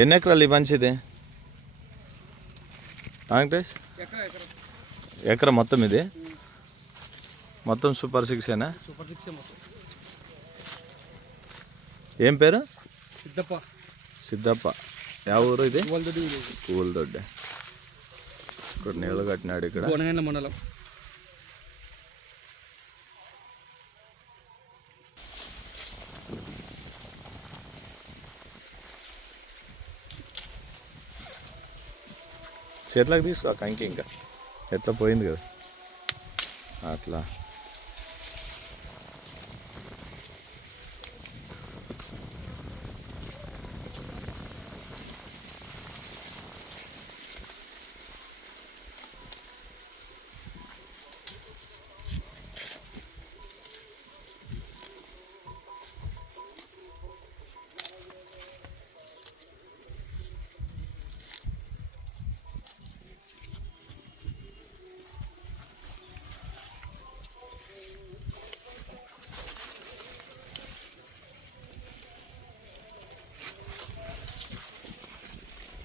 ఎన్ని ఎకరాలు ఈ మంచిది వెంకటేష్? ఎకరా మొత్తం ఇది మొత్తం సూపర్ 6 ఏనా? సూపర్ 6 మొత్తం. ఏం పేరు? సిద్ధప్ప. యా ఊరు ఇది? పూలదొడ్డి. ఇక్కడ నీళ్ళు కట్టినాడు. ఇక్కడ మండలం. చేతిలోకి తీసుకో కంకి, ఇంకా ఎట్లా పోయింది కదా అట్లా.